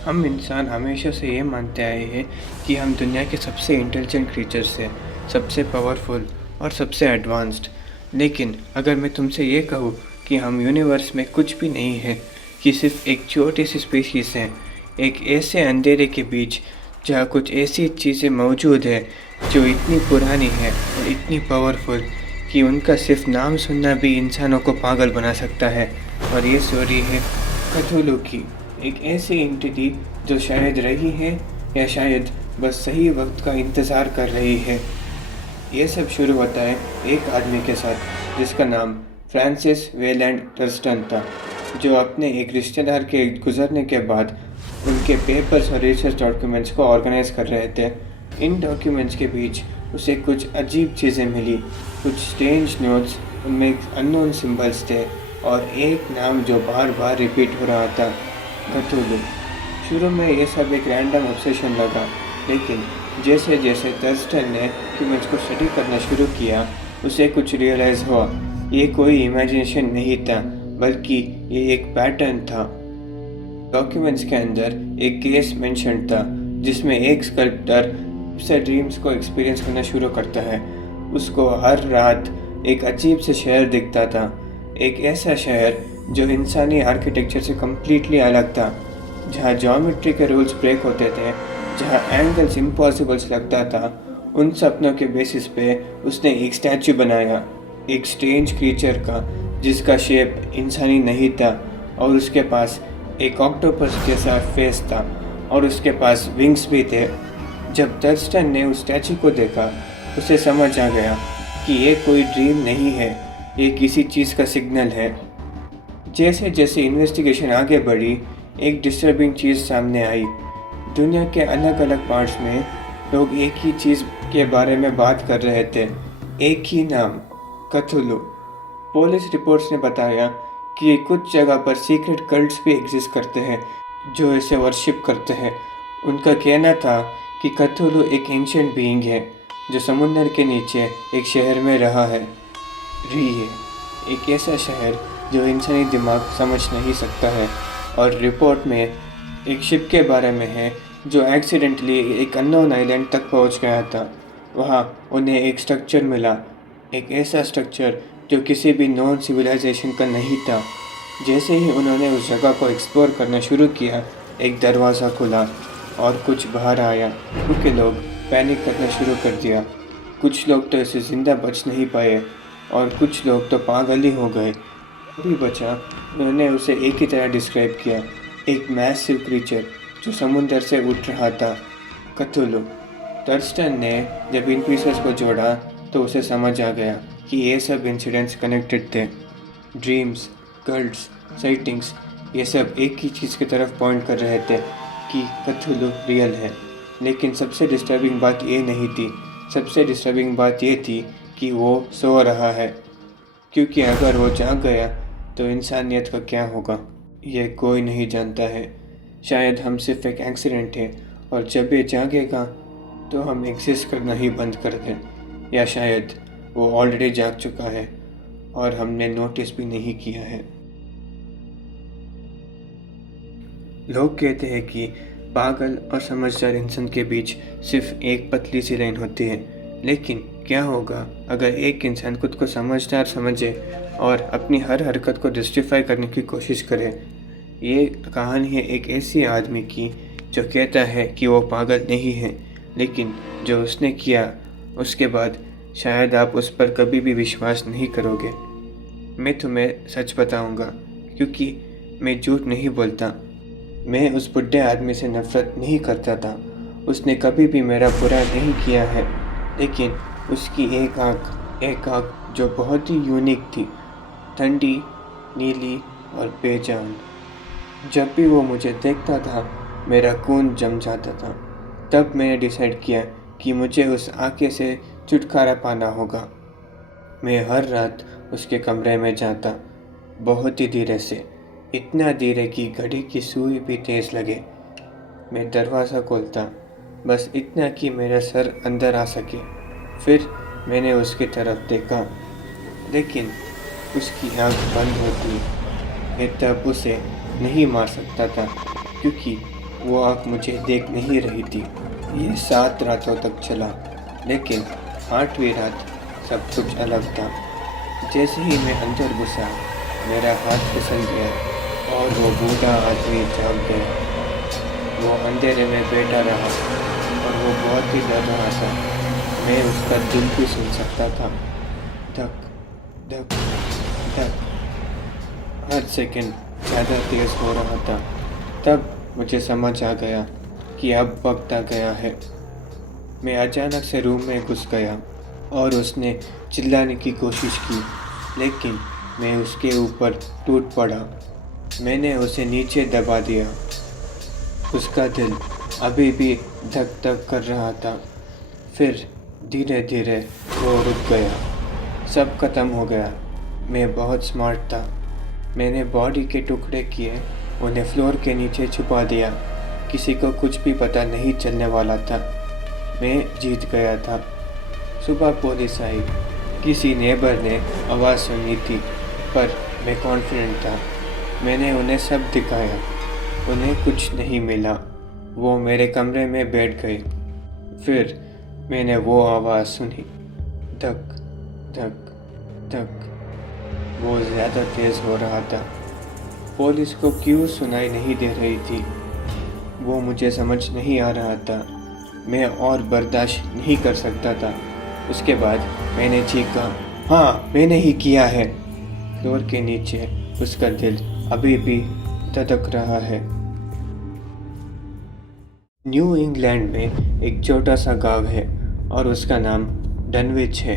हम इंसान हमेशा से ये मानते आए हैं कि हम दुनिया के सबसे इंटेलिजेंट क्रीचर्स हैं, सबसे पावरफुल और सबसे एडवांस्ड। लेकिन अगर मैं तुमसे ये कहूँ कि हम यूनिवर्स में कुछ भी नहीं है, कि सिर्फ एक छोटी सी स्पीशीज़ हैं, एक ऐसे अंधेरे के बीच जहाँ कुछ ऐसी चीज़ें मौजूद हैं जो इतनी पुरानी है और इतनी पावरफुल कि उनका सिर्फ नाम सुनना भी इंसानों को पागल बना सकता है। और ये स्टोरी है कथुलू की, एक ऐसी एंटिटी जो शायद रही है या शायद बस सही वक्त का इंतज़ार कर रही है। ये सब शुरू होता है एक आदमी के साथ जिसका नाम फ्रांसिस वेलैंड टर्स्टन था, जो अपने एक रिश्तेदार के गुजरने के बाद उनके पेपर्स और रिसर्च डॉक्यूमेंट्स को ऑर्गेनाइज कर रहे थे। इन डॉक्यूमेंट्स के बीच उसे कुछ अजीब चीज़ें मिली, कुछ स्ट्रेंज नोट्स, उनमें अननोन सिंबल्स थे और एक नाम जो बार बार रिपीट हो रहा था, कथुलू। शुरू में ये सब एक रैंडम ऑब्सेशन लगा, लेकिन जैसे जैसे थर्स्टन ने डॉक्यूमेंट्स को स्टडी करना शुरू किया, उसे कुछ रियलाइज़ हुआ। ये कोई इमेजिनेशन नहीं था, बल्कि ये एक पैटर्न था। डॉक्यूमेंट्स के अंदर एक केस मेंशन था जिसमें एक स्कल्प्टर से ड्रीम्स को एक्सपीरियंस करना शुरू करता है। उसको हर रात एक अजीब से शहर दिखता था, एक ऐसा शहर जो इंसानी आर्किटेक्चर से कम्प्लीटली अलग था, जहाँ ज्योमेट्री के रूल्स ब्रेक होते थे, जहाँ एंगल्स इम्पॉसिबल्स लगता था। उन सपनों के बेसिस पे उसने एक स्टैचू बनाया, एक स्ट्रेंज क्रीचर का जिसका शेप इंसानी नहीं था, और उसके पास एक ऑक्टोपस जैसा फेस था और उसके पास विंग्स भी थे। जब थर्स्टन ने उस स्टैचू को देखा, उसे समझ आ गया कि ये कोई ड्रीम नहीं है, ये किसी चीज़ का सिग्नल है। जैसे जैसे इन्वेस्टिगेशन आगे बढ़ी, एक डिस्टर्बिंग चीज़ सामने आई। दुनिया के अलग अलग पार्ट्स में लोग एक ही चीज़ के बारे में बात कर रहे थे, एक ही नाम, कथुलू। पुलिस रिपोर्ट्स ने बताया कि कुछ जगह पर सीक्रेट कल्ट्स भी एग्जिस्ट करते हैं जो इसे वर्शिप करते हैं। उनका कहना था कि कथुलू एक एंशिएंट बीइंग है जो समुंदर के नीचे एक शहर में रहा है, रही है, एक ऐसा शहर जो इंसानी दिमाग समझ नहीं सकता है। और रिपोर्ट में एक शिप के बारे में है जो एक्सीडेंटली एक अननोन आइलैंड तक पहुंच गया था। वहां उन्हें एक स्ट्रक्चर मिला, एक ऐसा स्ट्रक्चर जो किसी भी नॉन सिविलाइजेशन का नहीं था। जैसे ही उन्होंने उस जगह को एक्सप्लोर करना शुरू किया, एक दरवाज़ा खुला और कुछ बाहर आया। क्योंकि लोग पैनिक करना शुरू कर दिया। कुछ लोग तो इसे ज़िंदा बच नहीं पाए और कुछ लोग तो पागल ही हो गए। अभी बचा, उन्होंने उसे एक ही तरह डिस्क्राइब किया, एक मैसिव क्रीचर जो समुंदर से उठ रहा था, कथुलू। थर्स्टन ने जब इन पीसेस को जोड़ा तो उसे समझ आ गया कि ये सब इंसिडेंट्स कनेक्टेड थे। ड्रीम्स, कल्ट्स, साइटिंग्स, ये सब एक ही चीज़ की तरफ पॉइंट कर रहे थे कि कथुलू रियल है। लेकिन सबसे डिस्टर्बिंग बात ये नहीं थी। सबसे डिस्टर्बिंग बात ये थी कि वो सो रहा है, क्योंकि अगर वो जाग गया तो इंसानियत का क्या होगा, ये कोई नहीं जानता है। शायद हम सिर्फ एक एक्सीडेंट है और जब ये जागेगा तो हम एग्जिस्ट करना ही बंद कर दें, या शायद वो ऑलरेडी जाग चुका है और हमने नोटिस भी नहीं किया है। लोग कहते हैं कि पागल और समझदार इंसान के बीच सिर्फ एक पतली सी लाइन होती है, लेकिन क्या होगा अगर एक इंसान खुद को समझदार समझे और अपनी हर हरकत को जस्टिफाई करने की कोशिश करे। ये कहानी है एक ऐसी आदमी की जो कहता है कि वो पागल नहीं है, लेकिन जो उसने किया उसके बाद शायद आप उस पर कभी भी विश्वास नहीं करोगे। मैं तुम्हें सच बताऊंगा, क्योंकि मैं झूठ नहीं बोलता। मैं उस बुढ़े आदमी से नफ़रत नहीं करता था, उसने कभी भी मेरा बुरा नहीं किया है, लेकिन उसकी एक आँख जो बहुत ही यूनिक थी, ठंडी, नीली और बेजान। जब भी वो मुझे देखता था मेरा खून जम जाता था। तब मैंने डिसाइड किया कि मुझे उस आँखें से छुटकारा पाना होगा। मैं हर रात उसके कमरे में जाता, बहुत ही धीरे से, इतना धीरे कि घड़ी की सुई भी तेज़ लगे। मैं दरवाज़ा खोलता, बस इतना कि मेरा सर अंदर आ सके। फिर मैंने उसकी तरफ देखा, लेकिन उसकी आँख बंद होती। मैं तब उसे नहीं मार सकता था, क्योंकि वो आँख मुझे देख नहीं रही थी। ये 7 रातों तक चला, लेकिन 8वीं रात सब कुछ अलग था। जैसे ही मैं अंदर घुसा, मेरा हाथ फिसल गया और वो बूढ़ा आदमी जाग गया। वो अंधेरे में बैठा रहा और वो बहुत ही डर रहा था। मैं उसका दिल भी सुन सकता था, धक धक धक, हर सेकंड ज़्यादा तेज़ हो रहा था। तब मुझे समझ आ गया कि अब वक्त आ गया है। मैं अचानक से रूम में घुस गया और उसने चिल्लाने की कोशिश की, लेकिन मैं उसके ऊपर टूट पड़ा। मैंने उसे नीचे दबा दिया। उसका दिल अभी भी धक धक कर रहा था। फिर धीरे धीरे वो रुक गया। सब खत्म हो गया। मैं बहुत स्मार्ट था। मैंने बॉडी के टुकड़े किए, उन्हें फ्लोर के नीचे छुपा दिया। किसी को कुछ भी पता नहीं चलने वाला था। मैं जीत गया था। सुबह पुलिस आई। किसी नेबर ने आवाज़ सुनी थी, पर मैं कॉन्फिडेंट था। मैंने उन्हें सब दिखाया। उन्हें कुछ नहीं मिला। वो मेरे कमरे में बैठ गए। फिर मैंने वो आवाज़ सुनी, धक धक धक। वो ज़्यादा तेज़ हो रहा था। पुलिस को क्यों सुनाई नहीं दे रही थी, वो मुझे समझ नहीं आ रहा था। मैं और बर्दाश्त नहीं कर सकता था। उसके बाद मैंने चीखा, हाँ, मैंने ही किया है। फ्लोर के नीचे उसका दिल अभी भी धड़क रहा है। न्यू इंग्लैंड में एक छोटा सा गांव है और उसका नाम डनविच है।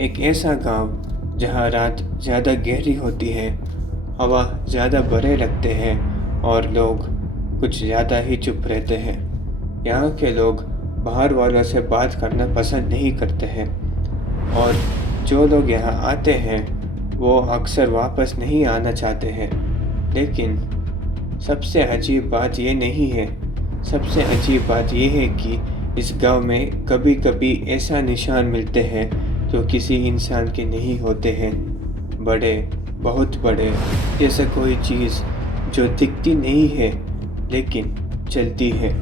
एक ऐसा गांव जहां रात ज़्यादा गहरी होती है, हवा ज़्यादा बड़े लगते हैं और लोग कुछ ज़्यादा ही चुप रहते हैं। यहाँ के लोग बाहर वालों से बात करना पसंद नहीं करते हैं और जो लोग यहाँ आते हैं वो अक्सर वापस नहीं आना चाहते हैं। लेकिन सबसे अजीब बात ये नहीं है। सबसे अजीब बात यह है कि इस गांव में कभी कभी ऐसा निशान मिलते हैं जो किसी इंसान के नहीं होते हैं। बड़े, बहुत बड़े, जैसा कोई चीज़ जो दिखती नहीं है लेकिन चलती है।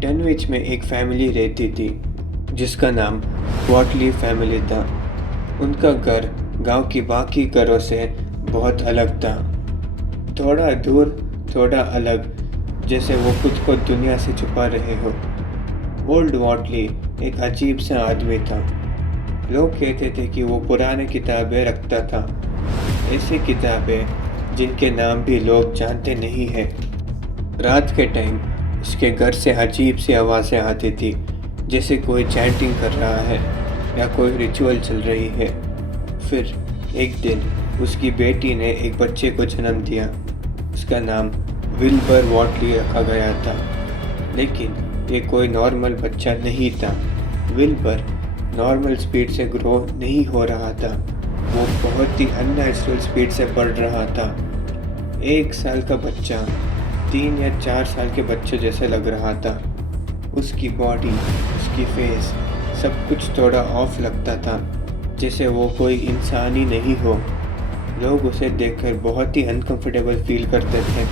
डनविच में एक फैमिली रहती थी जिसका नाम वॉटली फैमिली था। उनका घर गांव की बाकी घरों से बहुत अलग था। थोड़ा दूर, थोड़ा अलग, जैसे वो खुद को दुनिया से छुपा रहे हो। ओल्ड वॉटली एक अजीब सा आदमी था। लोग कहते थे कि वो पुरानी किताबें रखता था, ऐसी किताबें जिनके नाम भी लोग जानते नहीं हैं। रात के टाइम उसके घर से अजीब सी आवाज़ें आती थी, जैसे कोई चैंटिंग कर रहा है या कोई रिचुअल चल रही है। फिर एक दिन उसकी बेटी ने एक बच्चे को जन्म दिया। उसका नाम विल्बर वॉटली रखा गया था, लेकिन ये कोई नॉर्मल बच्चा नहीं था। विल्बर नॉर्मल स्पीड से ग्रो नहीं हो रहा था। वो बहुत ही अननेचुरल स्पीड से बढ़ रहा था। 1 साल का बच्चा 3 या 4 साल के बच्चे जैसे लग रहा था। उसकी बॉडी, उसकी फेस, सब कुछ थोड़ा ऑफ लगता था, जैसे वो कोई इंसान ही नहीं हो। लोग उसे देखकर बहुत ही अनकंफर्टेबल फील करते थे।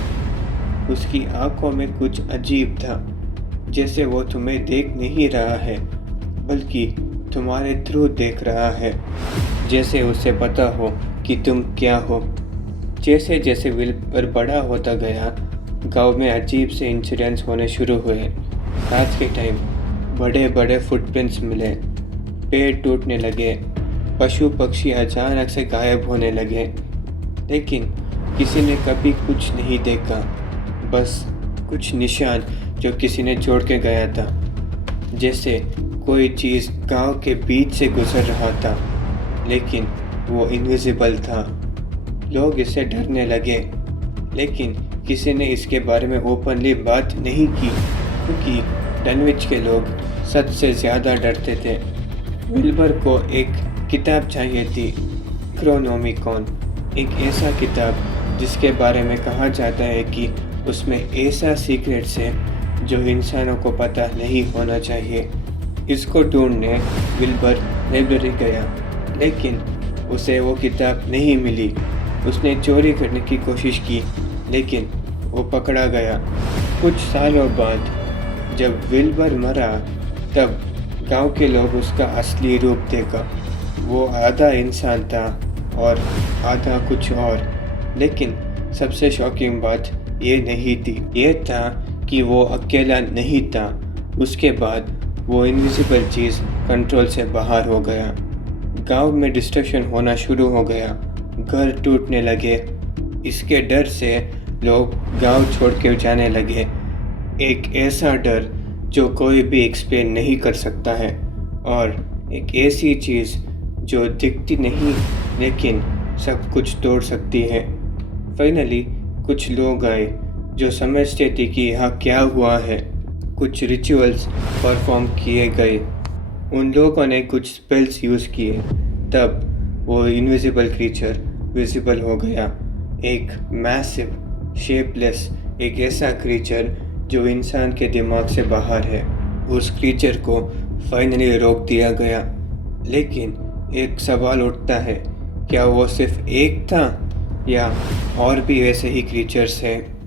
उसकी आंखों में कुछ अजीब था, जैसे वो तुम्हें देख नहीं रहा है बल्कि तुम्हारे थ्रू देख रहा है, जैसे उसे पता हो कि तुम क्या हो। जैसे जैसे विल्बर बड़ा होता गया, गांव में अजीब से इंसिडेंट्स होने शुरू हुए। रात के टाइम बड़े बड़े फुटप्रिंट्स मिले, पेड़ टूटने लगे, पशु पक्षी अचानक से गायब होने लगे, लेकिन किसी ने कभी कुछ नहीं देखा। बस कुछ निशान जो किसी ने छोड़ के गया था, जैसे कोई चीज़ गांव के बीच से गुजर रहा था, लेकिन वो इनविजिबल था। लोग इससे डरने लगे, लेकिन किसी ने इसके बारे में ओपनली बात नहीं की, क्योंकि डनविच के लोग सच से ज़्यादा डरते थे। विल्बर को एक किताब चाहिए थी, क्रोनोमिकॉन, एक ऐसा किताब जिसके बारे में कहा जाता है कि उसमें ऐसा सीक्रेट्स है जो इंसानों को पता नहीं होना चाहिए। इसको ढूंढने विल्बर लाइब्रेरी गया, लेकिन उसे वो किताब नहीं मिली। उसने चोरी करने की कोशिश की, लेकिन वो पकड़ा गया। कुछ सालों बाद जब विल्बर मरा, तब गांव के लोग उसका असली रूप देखा। वो आधा इंसान था और आधा कुछ और। लेकिन सबसे शॉकिंग बात ये नहीं थी, ये था कि वो अकेला नहीं था। उसके बाद वो इनविजिबल चीज़ कंट्रोल से बाहर हो गया। गांव में डिस्ट्रक्शन होना शुरू हो गया, घर टूटने लगे। इसके डर से लोग गांव छोड़ के जाने लगे। एक ऐसा डर जो कोई भी एक्सप्लेन नहीं कर सकता है, और एक ऐसी चीज़ जो दिखती नहीं लेकिन सब कुछ तोड़ सकती है। फाइनली कुछ लोग आए जो समझते थे कि यहाँ क्या हुआ है। कुछ रिचुअल्स परफॉर्म किए गए, उन लोगों ने कुछ स्पेल्स यूज़ किए, तब वो इनविजिबल क्रीचर विजिबल हो गया। एक मैसिव शेपलेस, एक ऐसा क्रीचर जो इंसान के दिमाग से बाहर है। उस क्रीचर को फाइनली रोक दिया गया। लेकिन एक सवाल उठता है, क्या वो सिर्फ एक था या और भी ऐसे ही क्रीचर्स हैं?